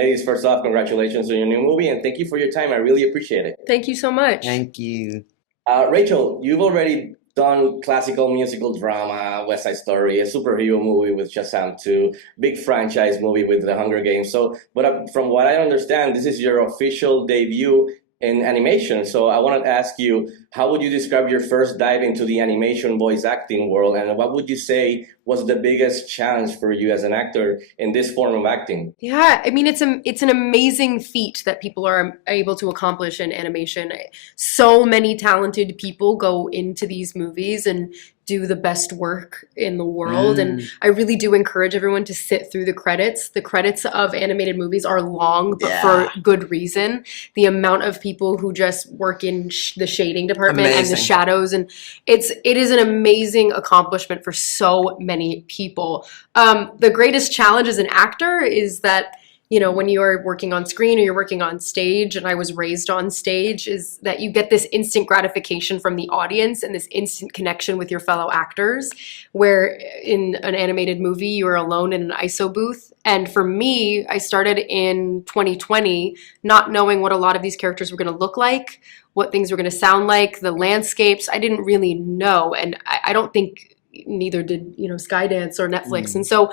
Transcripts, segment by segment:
ladies, first off, congratulations on your new movie, and thank you for your time. I really appreciate it. Thank you so much. Thank you. Rachel, you've already done classical musical drama, West Side Story, a superhero movie with Shazam 2, big franchise movie with The Hunger Games. So, but from what I understand, this is your official debut in animation. So I wanted to ask you, how would you describe your first dive into the animation voice acting world, and what would you say was the biggest challenge for you as an actor in this form of acting? Yeah, I mean, it's an amazing feat that people are able to accomplish in animation. So many talented people go into these movies and do the best work in the world. And I really do encourage everyone to sit through the credits. The credits of animated movies are long, but for good reason. The amount of people who just work in the shading department and the shadows, and it is an amazing accomplishment for so many people. The greatest challenge as an actor is that, you know, when you're working on screen or you're working on stage, and I was raised on stage, is that you get this instant gratification from the audience and this instant connection with your fellow actors, where in an animated movie, you're alone in an ISO booth. And for me, I started in 2020 not knowing what a lot of these characters were going to look like, what things were going to sound like, the landscapes. I didn't really know, and I don't think neither did, you know, Skydance or Netflix. And so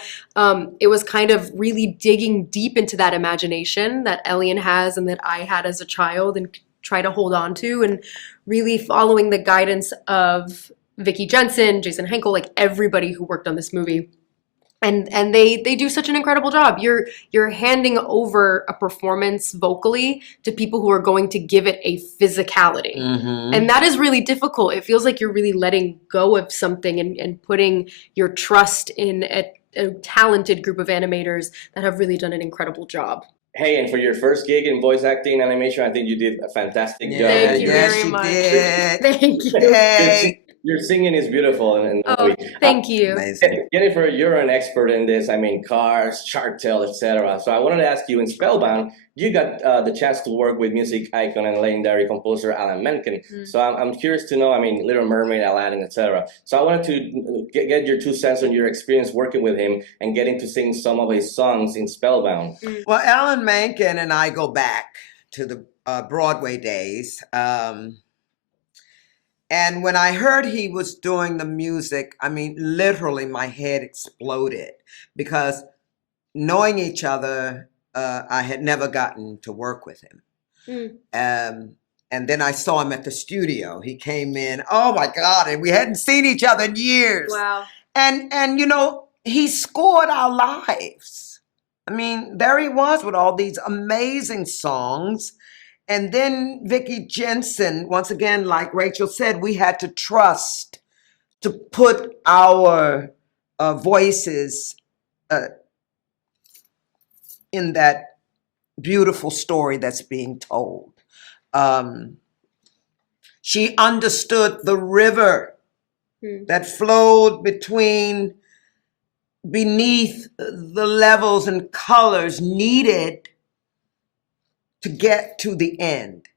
it was kind of really digging deep into that imagination that Elian has and that I had as a child and try to hold on to, and really following the guidance of Vicky Jensen, Jason Henkel, like everybody who worked on this movie. And they do such an incredible job. You're handing over a performance vocally to people who are going to give it a physicality. And that is really difficult. It feels like you're really letting go of something and putting your trust in a talented group of animators that have really done an incredible job. Hey, and for your first gig in voice acting and animation, I think you did a fantastic job. Thank you very much. Thank you. Hey. Your singing is beautiful in the movie. Thank you. Amazing. Jennifer, you're an expert in this. I mean, Cars, Shark Tale, etc. So I wanted to ask you, in Spellbound, you got the chance to work with music icon and legendary composer Alan Menken. So I'm curious to know, I mean, Little Mermaid, Aladdin, etc. So I wanted to get your 2 cents on your experience working with him and getting to sing some of his songs in Spellbound. Well, Alan Menken and I go back to the Broadway days. And when I heard he was doing the music, I mean, literally my head exploded, because knowing each other, I had never gotten to work with him. And then I saw him at the studio. He came in, oh my God, and we hadn't seen each other in years. Wow. And you know, he scored our lives. I mean, there he was with all these amazing songs. And then Vicky Jensen, once again, like Rachel said, we had to trust to put our voices in that beautiful story that's being told. She understood the river that flowed beneath the levels and colors needed to get to the end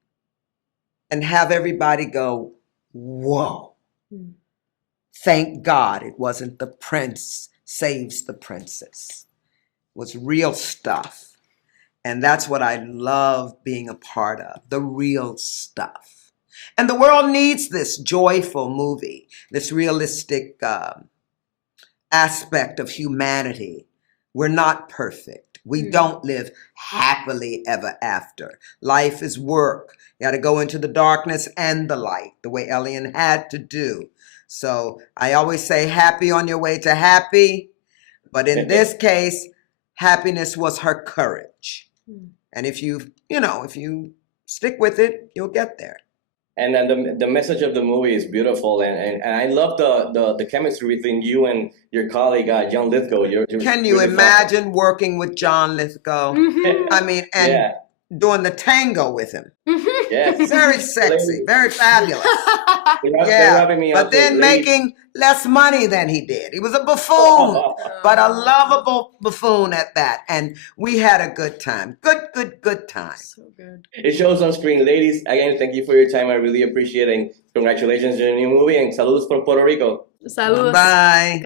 and have everybody go, whoa. Thank God it wasn't the prince saves the princess. It was real stuff. And that's what I love being a part of, the real stuff. And the world needs this joyful movie, this realistic aspect of humanity. We're not perfect. We don't live happily ever after. Life is work. You got to go into the darkness and the light, the way Elian had to do. So I always say happy on your way to happy. But in this case, happiness was her courage. And if you stick with it, you'll get there. And then the message of the movie is beautiful, and I love the chemistry between you and your colleague John Lithgow. Can you imagine working with John Lithgow? I mean, and doing the tango with him. Yes. Very sexy, very fabulous. But then making less money than he did. He was a buffoon, but a lovable buffoon at that. And we had a good time. Good time. So good. It shows on screen. Ladies, again, thank you for your time. I really appreciate it. And congratulations on your new movie, and saludos from Puerto Rico. Saludos. Bye.